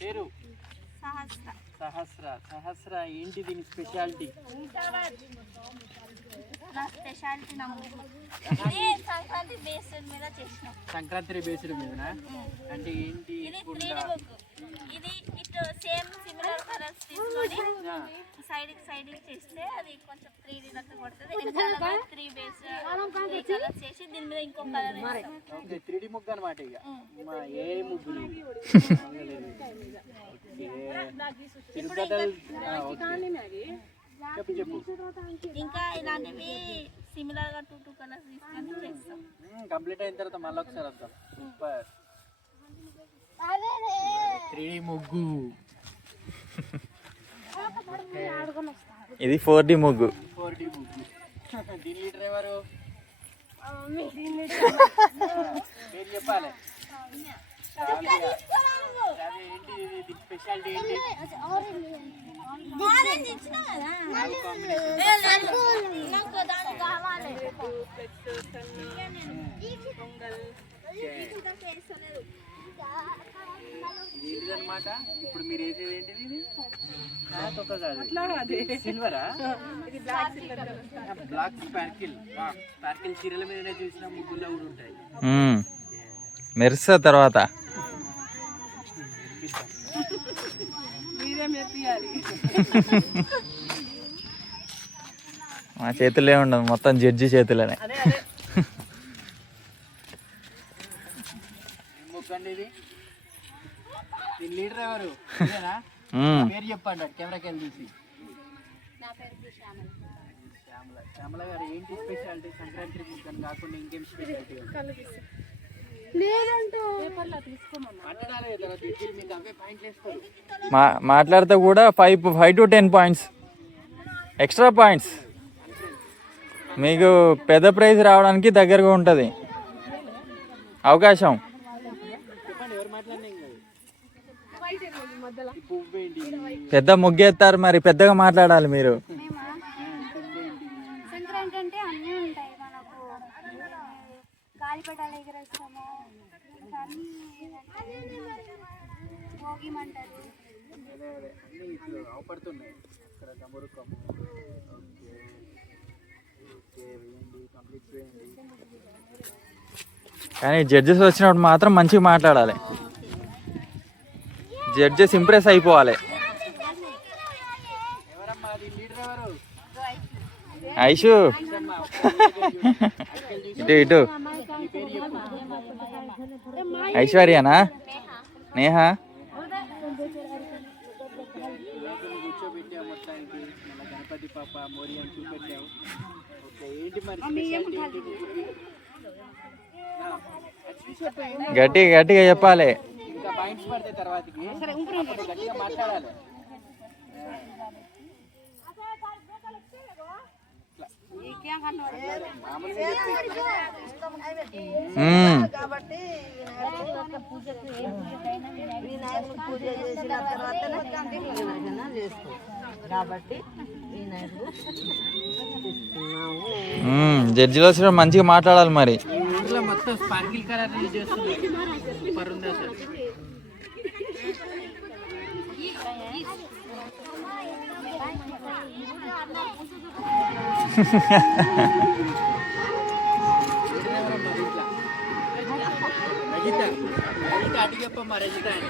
పేరు సహస్ర. సహస్ర. సహస్ర ఏంటి దీని స్పెషాలిటీ? నా స్పెషాలిటీ నా ముగ్గు. సంక్రాంతి బేస్డ్ మీద చేసినాం. సంక్రాంతి బేస్డ్ మీదనా? అంటే ఏంటి? ఇది 3D ముగ్గు. ఇది ఇటు సేమ్ సిమిలర్ కలర్స్ తీసుకొని సైడ్ చేస్తే అది కొంచెం 3D లెక్క పడుతుంది. 3 బేస్ 3 కలర్స్ చేసి దీని మీద ఇంకో కలర్ వేస్తాం. ఓకే 3D ముగ్గు అన్నమాట. ఇక ఏ ముగ్గు చెప్పు. ఇంకా ఇలాంటివి సిమిలర్ గా 2 కలర్స్ తీసుకొని చేస్తాం. కంప్లీట్ అయిన తర్వాత మళ్ళీ ఒకసారి వద్దాం. సూపర్ 3D ముగ్గు. ఇది 4D ముగ్గు. 4D ముగ్గు. దీని లీటర్ ఎవరు? పేరు చెప్పాలి. ఏంటి దీని స్పెషాలిటీ ఏంటి? ఏంటిదన్నమాట ఇప్పుడు మీరు వేసేది ఏంటిది? ఇది సిల్వరా? Black sprinkle. స్పార్కిల్ చీరల మీదనే చూసిన ముగ్గుల్లో కూడా ఉంటాయి. మెరుస్తా తర్వాత మా చేతుల్లో ఉండదు, మొత్తం జడ్జి చేతులనే. లీడర్ ఎవరు? పేరు చెప్పండి కెమెరాకి వెళ్ళి చూసి. శ్యామల గారు ఏంటి స్పెషాలిటీ? సంక్రాంతి ముక్కని కాకుండా ఇంకేం స్పెషాలిటీ? మాట్లాడితే కూడా 5 to 10 పాయింట్స్ ఎక్స్ట్రా పాయింట్స్ మీకు పెద్ద ప్రైజ్ రావడానికి దగ్గరగా ఉంటుంది అవకాశం. పెద్ద ముగ్గేస్తారు, మరి పెద్దగా మాట్లాడాలి మీరు. సంక్రాంతి అంటే అన్నీ ఉంటాయి మనకు. గాలిపటాలు ఎగరేస్తాము, భోగి మంటలు. కానీ జడ్జెస్ వచ్చినప్పుడు మాత్రం మంచిగా మాట్లాడాలి. జడ్జెస్ ఇంప్రెస్ అయిపోవాలి. ఐషు ఇటు ఐశ్వర్యనా? నేహా? గణపతి పాప మోరియన్ చూపెట్టావు. గట్టిగా చెప్పాలి. ఇంకా పాయింట్స్ పడితే తర్వాతకి గట్టిగా మాట్లాడాలి. కాబట్టి వినాయకుడు పూజ చేసిన తర్వాత చేస్తాం. కాబట్టి జడ్జిలో వచ్చిన మంచిగా మాట్లాడాలి. మరి మొత్తం స్పార్కిల్ కలర్ చేస్తున్నారు. సూపర్ ఉంది అసలు. అటు చెప్పమ్మా. రజిత అని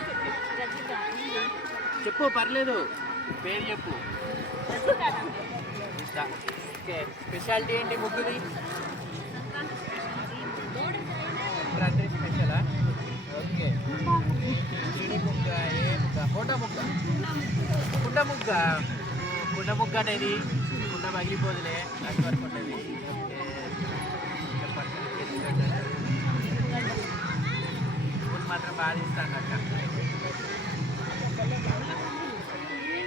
చెప్పు, పర్లేదు, పేరు చెప్పు. స్పెషాలిటీ ఏంటి ముగ్గుది? సంక్రాంతి స్పెషలా? ఓకే. ముగ్గ, ఏ ముగ్గ? హోటా ముగ్గ, కుండ ముగ్గ. కుండ ముగ్గ అనేది కుండ పగిలిపోదులే, అది వరకు ఉంటుంది. ఓకే చెప్పండి. మాత్రం బాగా ఇస్తాను అక్క.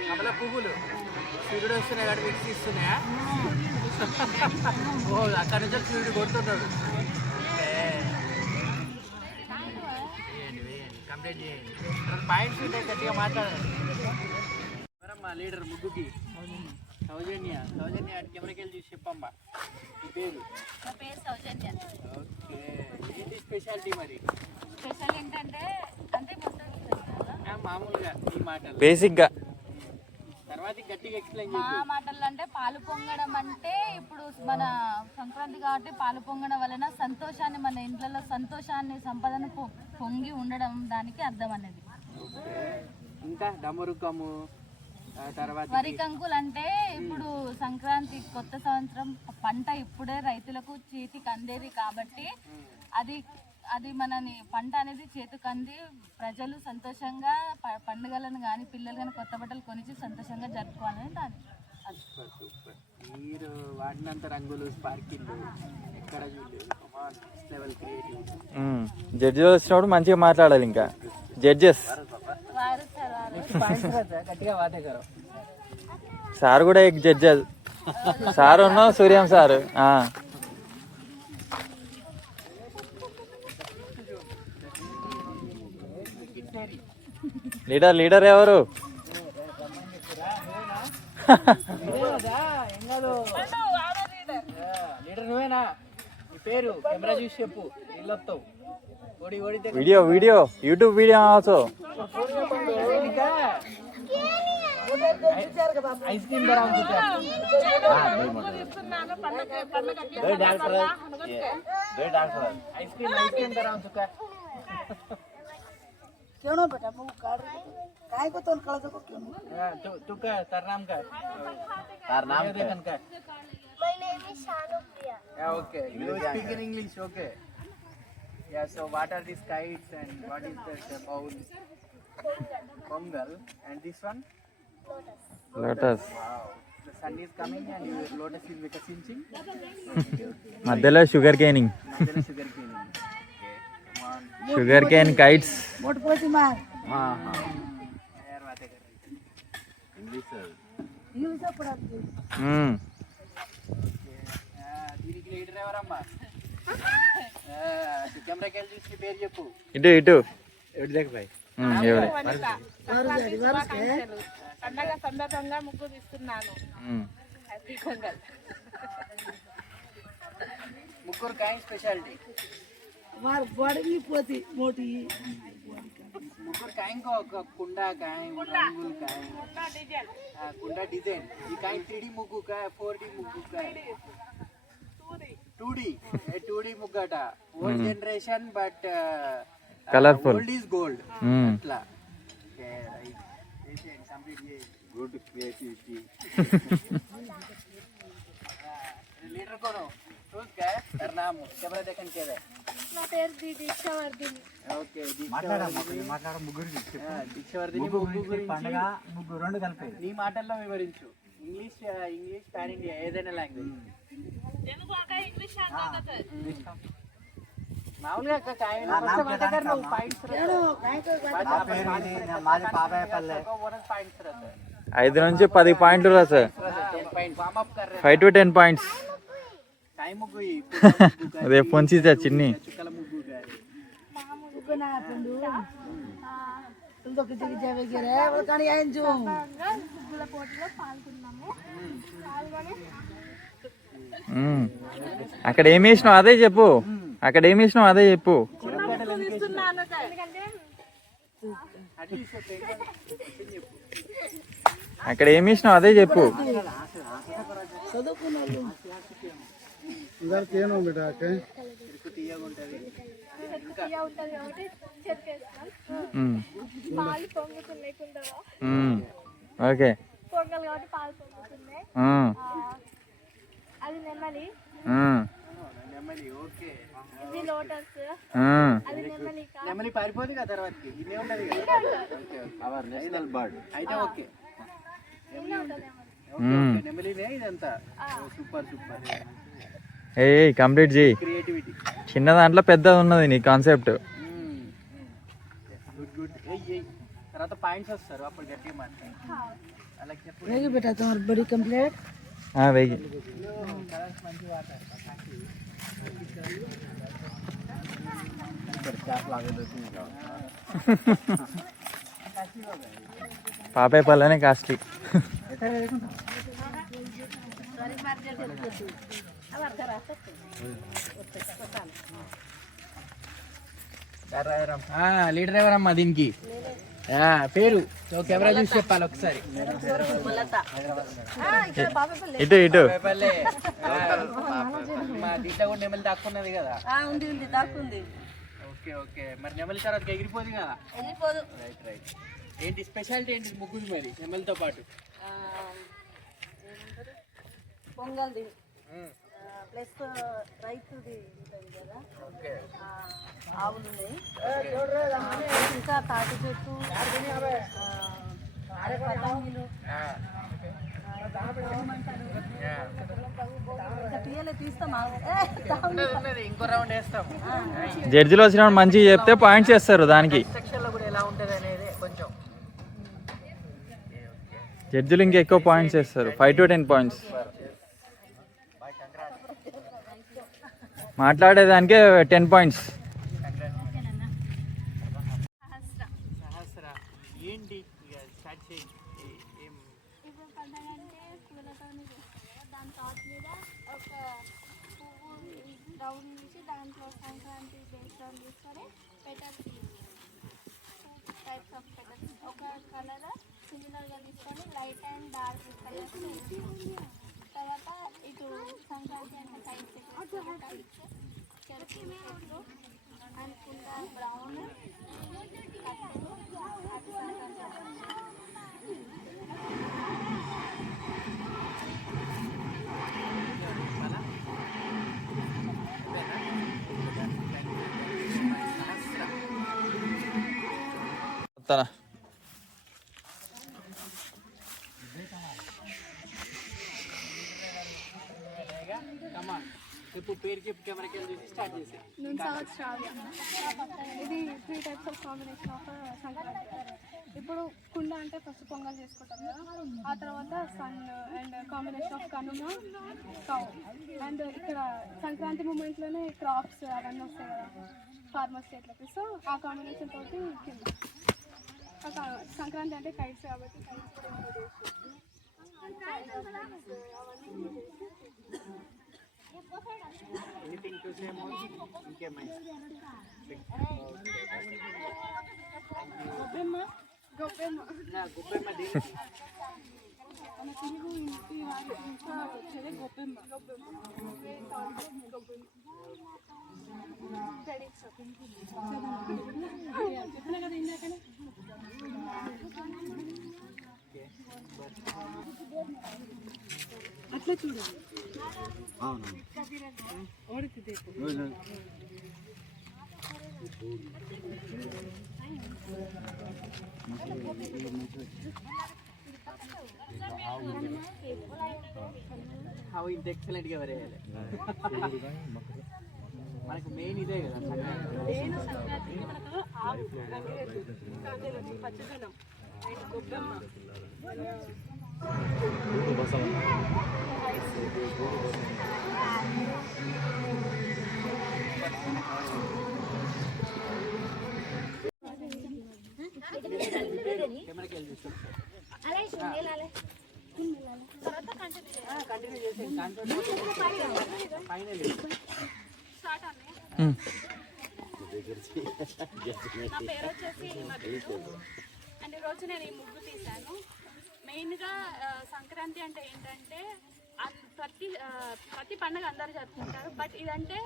కమల పువ్వులు సూర్యుడు వస్తున్నాయి కాబట్టి మిక్స్ ఇస్తున్నాయా? ఓ అక్కడ నుంచి సూర్యుడు కొడుతున్నాడు. కంప్లీట్ చేయండి. పాయింట్స్ ఉంటాయి, గట్టిగా మాట్లాడాలి. ఎవరమ్మా లీడర్ ముగ్గుకి? సౌజన్య. సౌజన్య కెమెరాకి వెళ్ళి చూసి చెప్పమ్మా ఈ పేరు. నా పేరు సౌజన్య. ఓకే. ఏంటి స్పెషాలిటీ మరి? స్పెషల్ ఏంటంటే అంటే మొత్తం మామూలుగా ఈ మాటలు బేసిక్గా. తర్వాత గట్టిగా ఎక్స్ప్లెయిన్ మా మాటలు అంటే పాలు పొంగడం అంటే ఇప్పుడు మన సంక్రాంతి కాబట్టి పాలు పొంగడం వలన సంతోషాన్ని, మన ఇంట్లో సంతోషాన్ని, సంపదను పొంగి ఉండడం దానికి అర్థం అనేది. ఇంకా డమరుకము తర్వాత వరి కంకులు అంటే ఇప్పుడు సంక్రాంతి కొత్త సంవత్సరం పంట ఇప్పుడే రైతులకు చేతికి అందేది కాబట్టి అది అది మనని పంట అనేది చేతికి అంది ప్రజలు సంతోషంగా పండుగలను కానీ పిల్లలు కానీ కొత్త బట్టలు కొనిచి సంతోషంగా జరుపుకోవాలని దాని. Super super. మీరు వాడినంత రంగులు స్పార్కిల్ ఎక్కడ చూడలేదు. Next level creative. జడ్జెస్ వచ్చినప్పుడు మంచిగా మాట్లాడాలి. ఇంకా జడ్జెస్ గట్టిగా వాటే కరో. సార్ కూడా एक జడ్జెస్ సార్ ఉన్నాం సూర్యం సార్. లీడర్ ఎవరు? లీడర్ నువ్వేనా? నీ పేరు కెమెరా చూసి చెప్పు. ఇల్లొస్తావు video YouTube video also. Ice cream ధర ఐస్ క్రీమ్ ధర क्यों बेटा वो काय को तो कल को क्यों तू का तार नाम देखन का. My name is Shanupriya. Yeah, okay. You speak in English, okay. Yeah, so what are these kites and what is the bowl? Pongal. And this one? Lotus. Wow. The sun is coming and your lotus is వికసించింగ్. మధ్యలో sugar canning. మధ్యలో sugar canning. Sugar cane kites. मोट पोती मार यार बातें कर रही English use पड़ा దీనికి లీడర్ ఎవరమ్మా? కెమెరాకి వెళ్ళి చూసి పేరు చెప్పు. ఇటు ఎవరి దగ్గర భాయ్? ఎవరి పండగ సందర్భంగా ముగ్గు తీస్తున్నాను. ముగ్గురు కాయ స్పెషాలిటీ. मार बड़ी पोती मोटी ముగ్గురు కాయ ఒక కుండా కాయ రంగుల కాయ కుండా డిజైన్. ఈ కాయ 3D ముగ్గు కాయ 4D ముగ్గు కాయ 2D ముగ్గట. Old generation but colourful. Old is gold అట్లా. Good creativity. लीडर कौन हो? रोज क्या है? तेरा नाम कैमरा देखन क्या है? నా పేరు దీక్షావర్ధిని. ఓకే మాట్లాడ ముగ్గురు దీక్షావర్ధిని ముగ్గురు పండుగ ముగ్గురు రెండు కలిపి నీ మాటల్లో వివరించు. ఇంగ్లీష్ పాన్ ఇండియా ఏదైనా లాంగ్వేజ్. మామూలుగా నువ్వు పాయింట్స్ 5 నుంచి 10 పాయింట్లు రా సార్. 5 to 10 points. రేపు పొంచితే చిన్ని. ముగ్గుల పోటీలో పాల్గొన్నాము. అక్కడ ఏమి వేసినావు అదే చెప్పు. అక్కడ ఏమి వేసినావు అదే చెప్పు. పాలు పొంగుతున్నాయి కుండలో. ఓకే. పొంగల్ కాబట్టి పాలు పొంగుతున్నాయి. అది నెమ్మలి. ఇది లోటస్. అది నెమ్మలి. నెమలి పారిపోదు కదా తర్వాతకి. ఇదే ఉంటది అవర్ నేషనల్ బర్డ్ అయితే. ఓకే నెమలినే ఇదంతా. Super super. ఏ కంప్లీట్ చేయి. క్రియేటివిటీ. చిన్న దాంట్లో పెద్దది ఉన్నది నీ కాన్సెప్ట్. Good good. తర్వాత పాయింట్స్ వస్తారు అప్పుడు గట్టిగా మాట్లాడు. అలా చెప్పు. वेगी बेटा तुम्हारी बड़ी कंप्लीट వెయ్యి. మంచి వాటర్ పాపాయ పళ్ళనే కాస్ట్లీ. లీడర్ ఎవరమ్మా దీనికి? పేరు కెమెరా చూసి చెప్పాలి ఒకసారి. ఇటు ఇటు మా దీంట్లో కూడా నెమలి దాక్కున్నది కదా. ఉంది దాక్కుంది. ఓకే ఓకే, మరి నెమలి తర్వాత ఎగిరిపోదు కదా. వెళ్ళిపోదు. Right right. ఏంటి స్పెషాలిటీ ఏంటి ముగ్గురు మరి నెమలితో పాటు? పొంగల్ది ప్లస్ రైతుది ఉంటుంది కదా, ఓకే ఆవులు ఉన్నాయి, ఇంకా తాటి చెట్టు, పతంగిలు, తీస్తామా? ఇంకో రౌండ్ వేస్తాం. జడ్జిలో వచ్చిన మంచిగా చెప్తే పాయింట్స్ చేస్తారు దానికి. సెక్షన్ లో కూడా ఎలా ఉంటది అనేది కొంచెం జడ్జిలు ఇంకా ఎక్కువ పాయింట్స్ చేస్తారు, 5 to 10 పాయింట్స్. మాట్లాడేదానికే 10 పాయింట్స్. సహస్ర ఏంటి ఇక స్టార్ట్ చేయి. ఏం ఇప్పుడు పండగ అంటే పూలతో చేస్తారు. దాని టాప్ మీద ఒక పువ్వు రౌండ్ తీసి దాంట్లో సంక్రాంతి బేస్డ్ తీసుకొని పెటల్స్, టైప్స్ ఆఫ్ పెటల్స్ ఒక కలర్ సిమిలర్గా తీసుకొని లైట్ అండ్ డార్క్ కలర్స్. తర్వాత ఇటు సంక్రాంతి అంటే టైప్స్ చెరుకు చెట్లు అనుకుంటా బ్రౌన్ వస్తానా? చెప్పు, పేరు చెప్పు, కెమెరాకి వెళ్ళి చూసి స్టార్ట్ చేసి. నేను సహస్రావ్య. ఇది 3 types of combination of Sankranti. ఇప్పుడు కుండ అంటే ఫస్ట్ పొంగల్ చేసుకుంటాం కదా, ఆ తర్వాత sun and combination of Kanuma, cow. And ఇక్కడ సంక్రాంతి మూమెంట్లోనే క్రాప్స్ అవన్నీ వస్తాయి కదా ఫార్మర్స్ స్టేట్లకి, సో ఆ కాంబినేషన్ తోటి కింద సంక్రాంతి అంటే కైట్స్ కాబట్టి kites anything to say more? ఇంకేమైనా గొబ్బెమ్మ గొబ్బెమ్మ నా గొప్పమ్మ దేనికి? మన తెలుగు ఇంటి వారికి ఇంకా వచ్చేది గొబ్బెమ్మ. చెప్పిన కదా ఇందాకనే. అట్లా చూడాలి. ఇంత ఎక్సలెంట్ గా వరేయాలి. మనకు మెయిన్ ఇదే కదా సంక్రాంతి. పచ్చదనం, గొబ్బెమ్మ, కెమెరాకి వెళ్ళి చూస్తాం. కంటిన్యూ చేసేయండి. ఫైనల్ నా పేరు వచ్చేసి మధు అండ్ ఈరోజు నేను ఈ ముగ్గు తీశాను. మెయిన్గా సంక్రాంతి అంటే ఏంటంటే ప్రతి పండుగ అందరూ జరుపుకుంటారు, బట్ ఇదంటే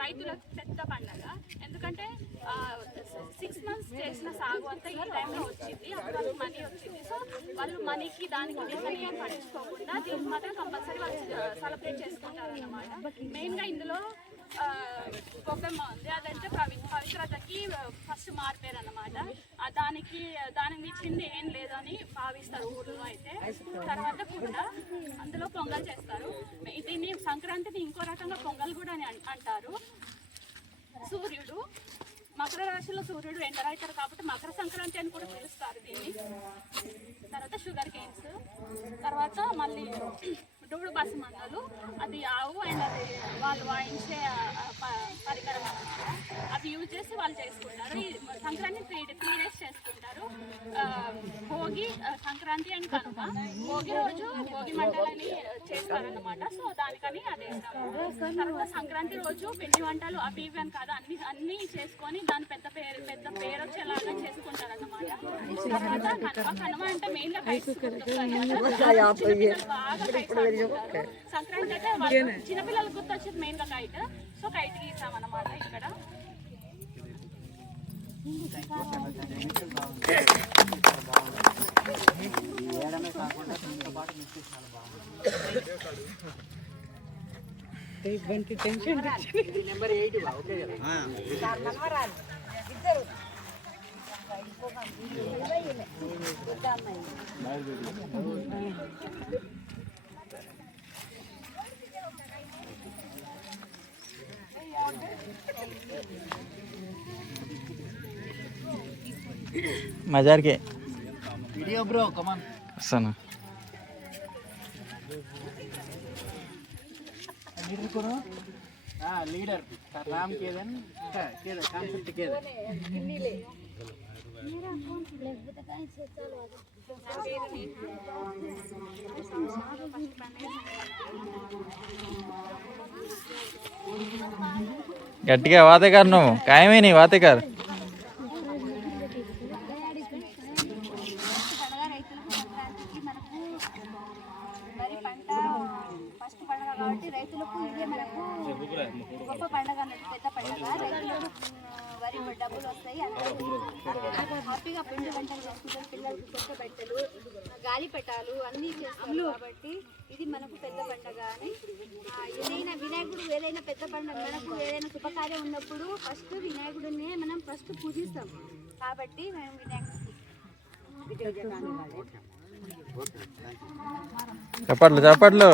రైతుల పెద్ద పండుగ. ఎందుకంటే 6 months చేసిన సాగు అంతా ఈ టైంలో వచ్చింది, అప్పుడు వాళ్ళకి మనీ వచ్చింది. సో వాళ్ళు మనీకి దానికి దీనికి ఏం పట్టించుకోకుండా దీనికి మాత్రం కంపల్సరీ వాళ్ళు సెలబ్రేట్ చేసుకుంటారు అన్నమాట. మెయిన్గా ఇందులో గొబ్బెమ్మ ఉంది, అదంటే పవిత్రతకి ఫస్ట్ మారిపోయారు అన్నమాట. దాని మించింది ఏం లేదని భావిస్తారు ఊళ్ళో అయితే. తర్వాత కూడా అందులో పొంగల్ చేస్తారు. దీన్ని సంక్రాంతిని ఇంకో రకంగా పొంగల్ కూడా అని అంటారు. సూర్యుడు మకర రాశిలో సూర్యుడు ఎంటర్ అవుతారు కాబట్టి మకర సంక్రాంతి అని కూడా పిలుస్తారు దీన్ని. తర్వాత షుగర్ కేన్స్, తర్వాత మళ్ళీ డూడు బస్సు మండలు, అది ఆవు అండ్ అది వాళ్ళు వాయించే పరికరం అన్నమాట. అవి యూజ్ చేసి వాళ్ళు చేసుకుంటారు. ఈ సంక్రాంతి 3 days చేసుకుంటారు. భోగి, సంక్రాంతి అండ్ కనుమ. భోగి రోజు భోగి మంటలని చేస్తారన్నమాట, సో దానికని అది వేస్తాము. తర్వాత సంక్రాంతి రోజు పిండి వంటలు అవి ఇవి అని కాదు, అన్నీ చేసుకొని దాని పెద్ద పేరు వచ్చేలాగా చేసుకుంటారు కనుమ అంటే మెయిన్ గా kites గుర్తొస్తాయి. బాగా kites ఆడుకుంటారు. సంక్రాంతి అయితే చిన్నపిల్లలకు గుర్తొచ్చేది మెయిన్ గా కైట్. సో కైట్ గీసాం అన్నమాట ఇక్కడ. నెంబర్ 8 ఓకే కదా. మజార్కే వీడియో బ్రో కమాన్ వస్తాను. लीडर करो लीडर राम केदन केदन कांसेप्ट केदन గట్టిగా వాతేకర్ నువ్వు కాయమే నీ వాతేకర్. కాబట్టి రైతులకు ఇదే మనకు గొప్ప పండుగ అన్నది, పెద్ద పండుగ. రైతులకు వరి డబ్బులు వస్తాయి, అందరూ హ్యాపీగా పిండి వంటలు చేసుకుంటారు. పిల్లలకు కొత్త బట్టలు, గాలి పెట్టాలు అన్నీ చేస్తారు. కాబట్టి ఇది మనకు పెద్ద పండుగ అని. ఏదైనా వినాయకుడు ఏదైనా పెద్ద పండుగ మనకు ఏదైనా శుభకార్యం ఉన్నప్పుడు ఫస్ట్ వినాయకుడినే మనం ఫస్ట్ పూజిస్తాం. కాబట్టి మేము చప్పట్లు చప్పట్లు.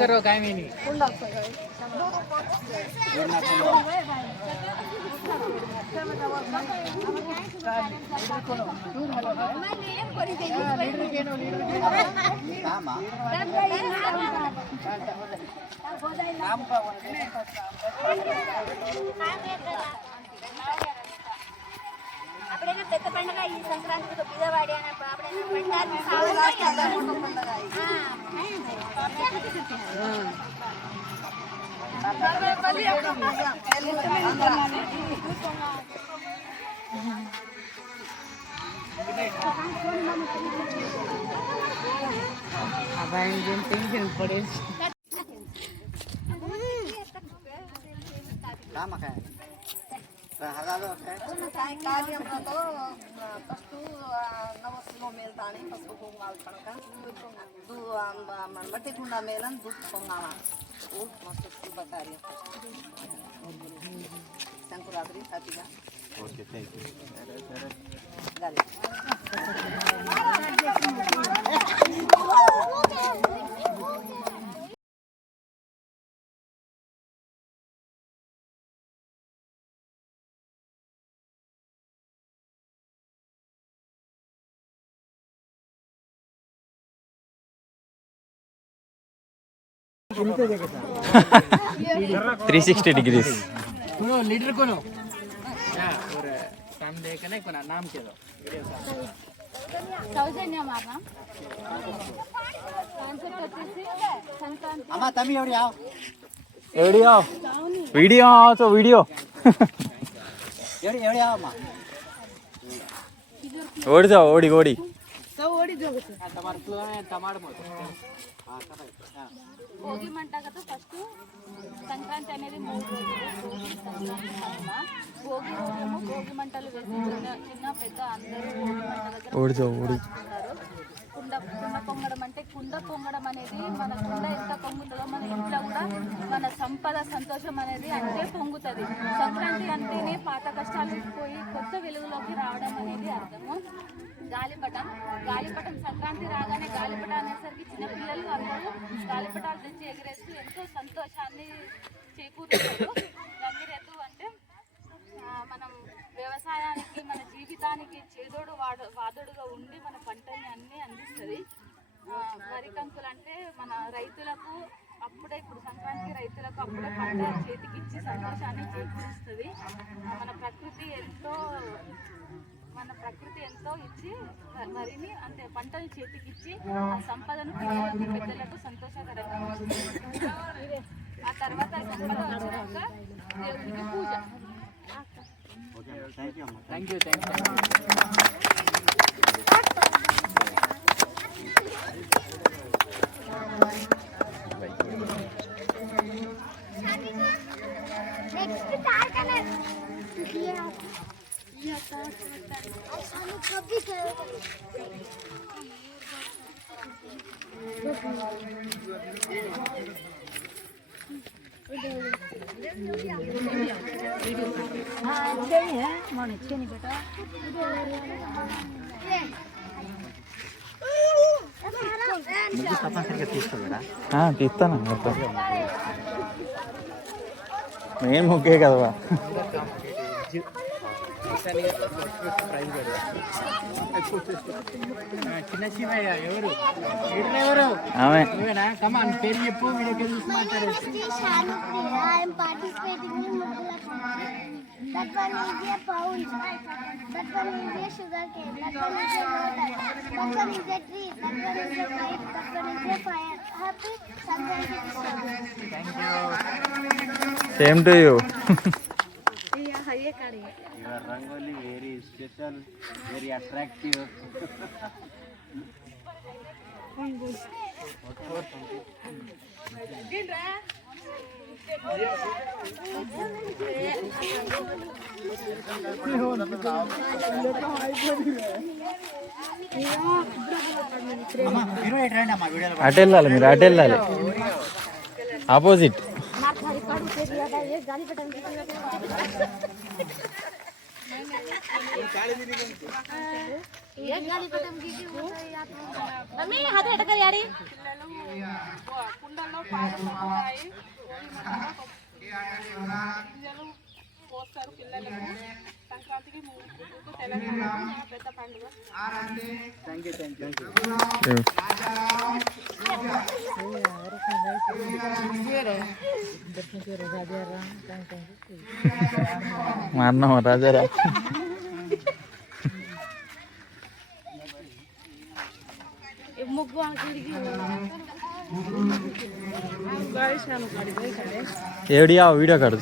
करो काय में नहीं అప్పుడైనా పెద్ద పండుగ ఈ సంక్రాంతికి బీదవాడి అని అప్పుడైనా కార్యంలో ఫస్ట్ నవస్సులో మేల్తాని పసుపు కుంగాలు కనుక బట్టి కుండ మేలని దుడ్డు పొంగాల మస్తు శుభకార్యం. సంకురాత్రి హ్యాపీగా. Okay thank you. Three 360 degrees. सुनो लीडर को नो और टाइम देखना है कोना नाम के दो సౌజన్య మామ కాన్సెప్ట్ వచ్చేసి సంక్రాంతి. అమ్మా తమ్మి ఎవడి ఆవ్ वीडियो वीडियो तो वीडियो ఎవడి ఎవడి ఆవ్ అమ్మా ओडी जाओ ओडी ओडी टमाटर टमाटर मत భోగి మంట కదా. ఫస్ట్ సంక్రాంతి అనేది 3 రోజులు. భోగి, సంక్రాంతి, కనుమ. భోగి రోజేమో భోగి మంటలు వేసి చిన్న పెద్ద అందరూ భోగి మంట దగ్గర ओडी जाओ ओडी కుండ పొంగడం అంటే కుండ పొంగడం అనేది మన కుండ ఎంత పొంగుతుందో మన ఇంట్లో కూడా మన సంపద సంతోషం అనేది అంటే పొంగుతుంది. సంక్రాంతి అంటేనే పాత కష్టాలు పోయి కొత్త వెలుగులోకి రావడం అనేది అర్థము. గాలిపటం సంక్రాంతి రాగానే గాలిపటం అనేసరికి చిన్నపిల్లలు అందరూ గాలిపటాలు తెచ్చి ఎగిరేస్తూ ఎంతో సంతోషాన్ని చేకూరుతారు. గంగిరెద్దు అంటే మనం వ్యవసాయానికి మన జీవితానికి చేదోడు వాదోడుగా ఉండి మన పంటని అన్నీ అందిస్తుంది. వరి కంకులు అంటే మన రైతులకు అప్పుడే ఇప్పుడు సంక్రాంతి రైతులకు అప్పుడే పంట చేతికిచ్చి సంతోషాన్ని చేకూరుస్తుంది. మన ప్రకృతి ఎంతో ఇచ్చి వరిని అంటే పంటని చేతికిచ్చి ఆ సంపదను పిల్లలకు పెద్దలకు సంతోషకరంగా ఉంచుతుంది. ఆ తర్వాత సంపద వచ్చినాక దేవునికి పూజ. Thank you. తీస్తాను మెయిన్ ముగ్గే కదా. చిన్న శివయ్య ఎవరు ఆమె కమాన్ పేరు చెప్పు. వీడియోకి చూసి మాట్లాడే. That one is a pound. That one is a sugar cane. That one is a water. That one is a tree. That one is a pipe. That one is a fire. Happy Sankranti Disco. Thank you. Same to you. Your Rangoli very special, very attractive. అటు వెళ్ళాలి, మీరు అటు వెళ్ళాలి, opposite. కుండల్లో పాలు ఉంటాయి, గింజలు పోస్తారు పిల్లలకు. సంక్రాంతికి తెలంగాణ పెద్ద పండుగ. మారినామా రాజారా? ఏడియా వీడియో కాదు.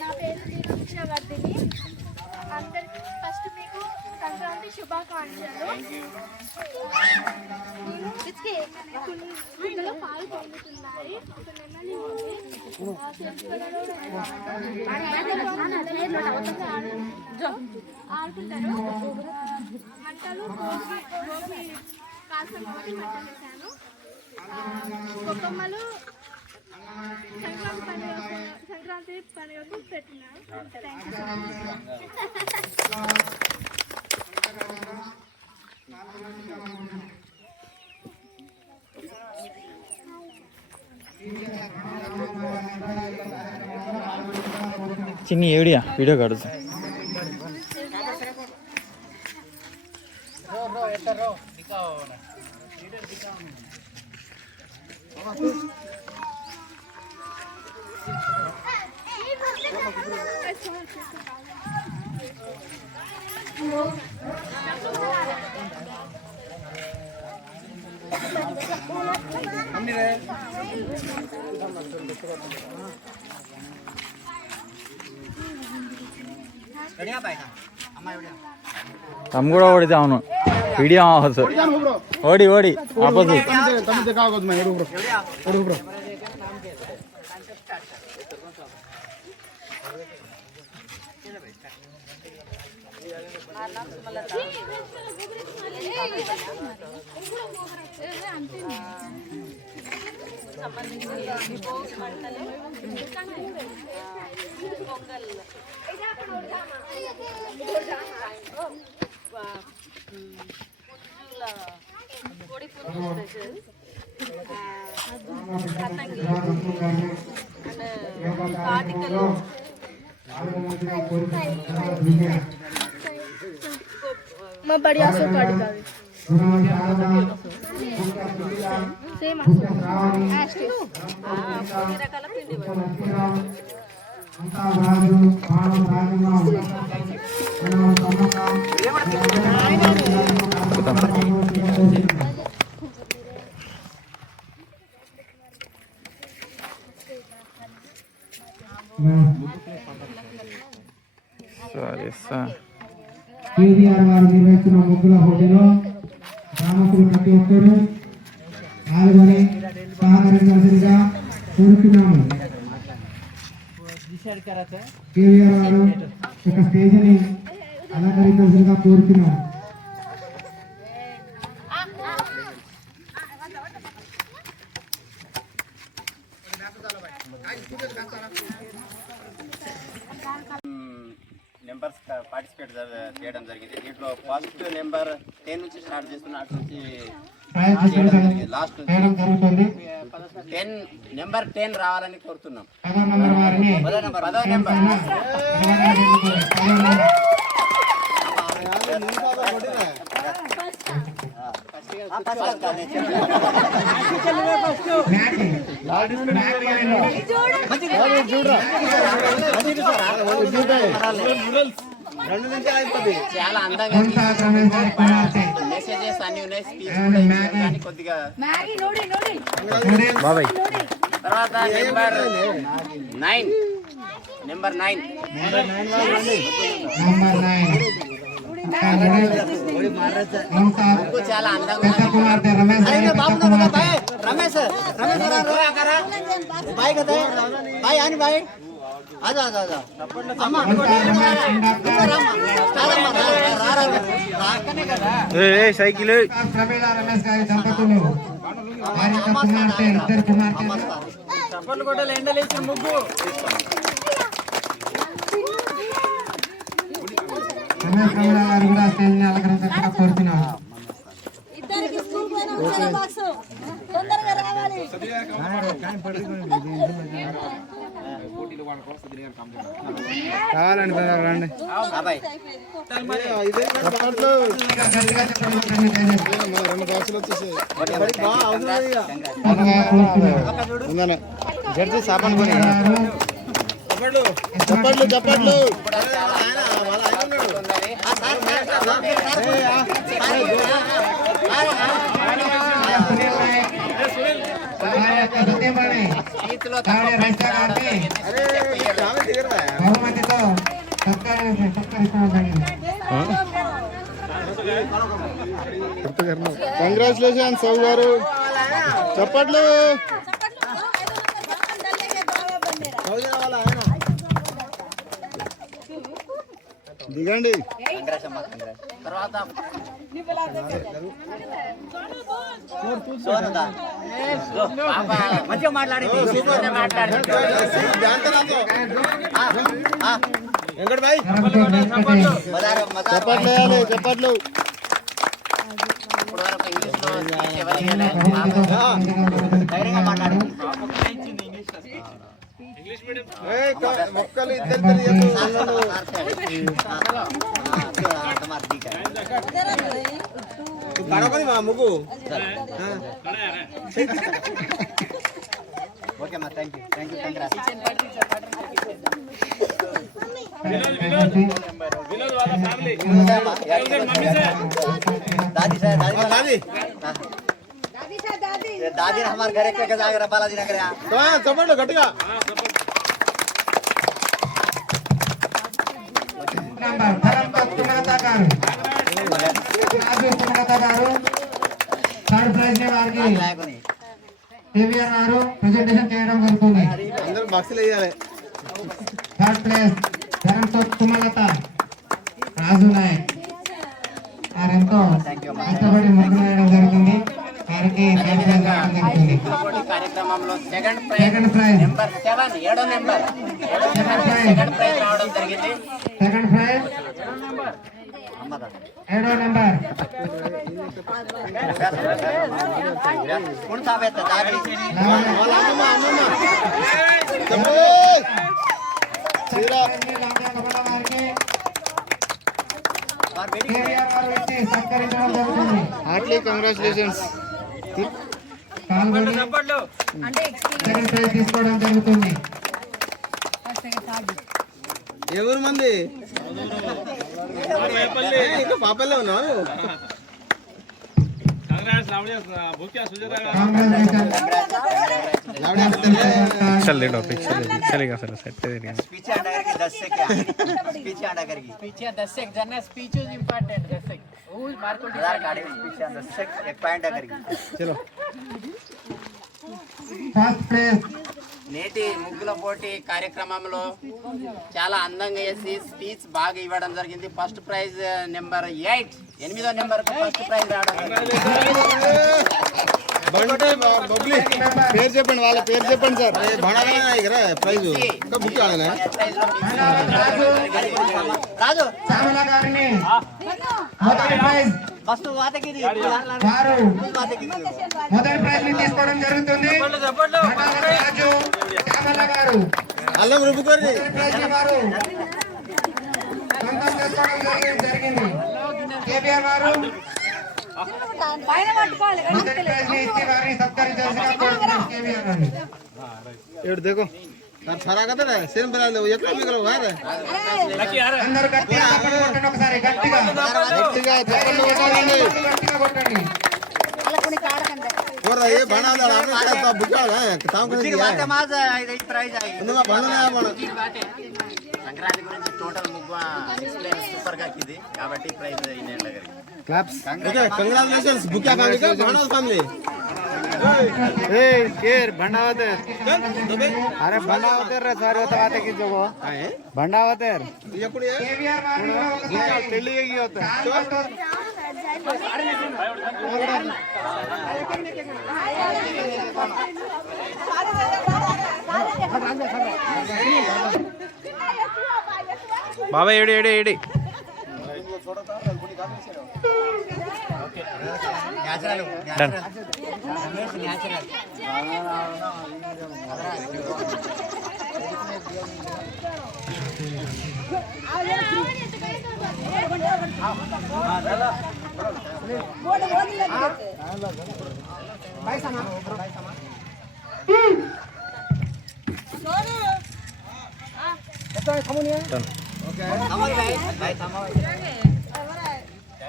నా పేరు దీక్షవర్ధిని. అందరికి ఫస్ట్ మీకు సంక్రాంతి శుభాకాంక్షలు. కుండలో పాలు పొందుతున్నాయి. ఒక నెమలి ఉంది. ఆడుకుంటారు. మంటలు భోగి కాల్సం కాబట్టి మంటలు వేసాను. కొమ్మలు సంక్రాంతి పండుగకు పెట్టినాను. Thank you. చిన్ని ఏడియా వీడియో కాదు. తమ్ము కూడా కొడితే అవును. वीडियो ओडी ओडी ऑपोजिट मैं बढ़िया से काट गावी सेम కేవీఆర్ వారు నిర్వహిస్తున్న ముగ్గుల పోటీలో గ్రామస్తులు ప్రతి ఒక్కరూ పాల్గొని సహకరించాల్సిందిగా కోరుతున్నాము. కేవీఆర్ వారు ఒక స్టేజ్ని అలంకరించాల్సిందిగా కోరుతున్నాము. నెంబర్స్ పార్టిసిపేట్ చేయడం జరిగింది. దీంట్లో ఫస్ట్ నెంబర్ 10 నుంచి స్టార్ట్ చేస్తున్నా, అటు నుంచి లాస్ట్ నుంచి నెంబర్ 10 రావాలని కోరుతున్నాం. 10వ నెంబర్ చాలా అందంగా మెసేజెస్ అన్ని ఉన్నాయి, స్పీచ్ కొద్దిగా. తర్వాత నెంబర్ 9 చాలా అందంగా రమేష్ బాయ్ కదా బాయ్ అని బాయ్ అదా అదా అదా సైకిల్ చప్పట్లు కొట్టాలి, ఎండలేసిన ముగ్గు. కూడా స్టేజ్ని అలంకరించాల్సిందిగా కోరుతున్నాము. కావాలండి రండి. జడ్జి సాపన్ కొని చప్పట్లు చప్పట్లు బహుమతితో కంగ్రాచులేషన్ సౌ గారు. చప్పట్లు దిగండి. తర్వాత మంచిగా మాట్లాడింది. చప్పట్లు వేయాలి చప్పట్లు. ఇప్పుడు వరకు ఇంగ్లీష్లో ధైర్యంగా మాట్లాడింది. మొక్కలు ఇద్దరు మా ముగ్గు. ఓకే అమ్మా, థ్యాంక్ యూ కంగ్రాట్స్. दादी सर दादी दादी हमारे घर के जाकर बालाजी नगर చప్పట్లు గట్టిగా. నంబర్ 9 సుమలత గారు థర్డ్ ప్రైజ్ ని వారికి కేవీఆర్ గారు ప్రెజెంటేషన్ చేయడం జరుగుతుంది. అందరూ బాక్సులు వేయాలి. థర్డ్ ప్లేస్ ధరంతో సుమలత రాజు నాయక్ వారెంతో కష్టపడి ముగ్గులు వేయడం జరుగుతుంది. వారికి థర్డ్ ప్రైజ్ రావడం జరుగుతుంది. కార్యక్రమంలో సెకండ్ సెకండ్ ప్రైజ్ నెంబర్ 7 ఏడో నెంబర్ సెకండ్ ప్రైజ్ రావడం జరిగింది. సెకండ్ ప్రైజ్ ఏడో నెంబర్ कौन सा बेहतर दादी హార్ట్లీ కంగ్రాచులేషన్స్. పాల్గొని సెకండ్ ప్రైజ్ తీసుకోవడం జరుగుతుంది. ఎవరు మంది ఇంకా పాపల్లే ఉన్నావు. चल दे टॉपिक चलेगा सर सेट करेंगे. पीछे हटा करके 10 से क्या पीछे हटा करके पीछे 10 से जन स्पीच इज इंपॉर्टेंट 10 से वो मार्क आधार कार्ड के पीछे 10 से एक पॉइंट हटा करके చలో ఫస్ట్ ప్లేస్ నేటి ముగ్గుల పోటీ కార్యక్రమంలో చాలా అందంగా చేసి స్పీచ్ బాగా ఇవ్వడం జరిగింది. ఫస్ట్ ప్రైజ్ నెంబర్ 8 8వ నెంబర్ కు ఫస్ట్ ప్రైజ్ రావడం జరిగింది. బబ్లీ పేరు చెప్పండి, వాళ్ళ పేరు చెప్పండి సార్. ప్రైజ్ ఇంకా బుక్ కావాలి. రాజు శ్యామల గారిని మొదటి ప్రైజ్ ఫస్ట్ వాతకిది వారు మొదటి ప్రైజ్ ని తీసుకోవడం జరుగుతుంది. రాజు శ్యామల గారు అల్లం రుబ్బుకోరి మొదటి ప్రైజ్ ని వారు సొంతం చేసుకోవడం జరిగింది. కేబీఆర్ గారు మొదటి ప్రైజ్ ని ఇచ్చి వారిని సత్కరించాల్సిందిగా కోరుతున్నాం. కేబీఆర్ గారిని ఏడు దేకో సరా కదా సేమ్ బరాలు ఎక్కడ మిగల వారే అందరూ గట్టిగా చప్పట్లు కొట్టండి. ఒకసారి గట్టిగా గట్టిగా చప్పట్లు కొట్టాలండి. గట్టిగా కొట్టండి. ఓరా ఏ బనాల ఆట బుక్ కావాలి. తాము ఉచిత బాతే మాజ 5 ప్రైజ్ ఆయి ఇందులో బనాల బన సంక్రాంతి గురించి టోటల్ ముగ్గు ఎక్స్ప్లెయిన్ సూపర్ గా కిది కాబట్టి ప్రైజ్ అయిన దగ్గర claps. Okay congratulations book family కా బనాల ఫ్యామిలీ. ए केर भंडावतेर अरे भंडावतेर रे सारे होता आते की जगह आहे भंडावतेर ఎప్పుడు కేబీఆర్ గారిని కూడా ఒకసారి పెళ్లి ఏగి होता బాబా ఏడి ఏడి ఏడి నేచురల్ డన్. నేచురల్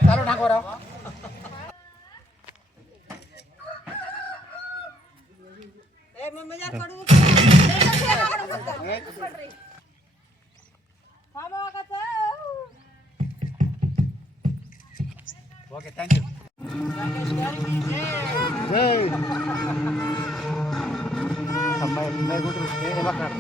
चलो ढाको रहो ఓకే థ్యాంక్ యూ అమ్మాయి గుడి ఏ బక్కడ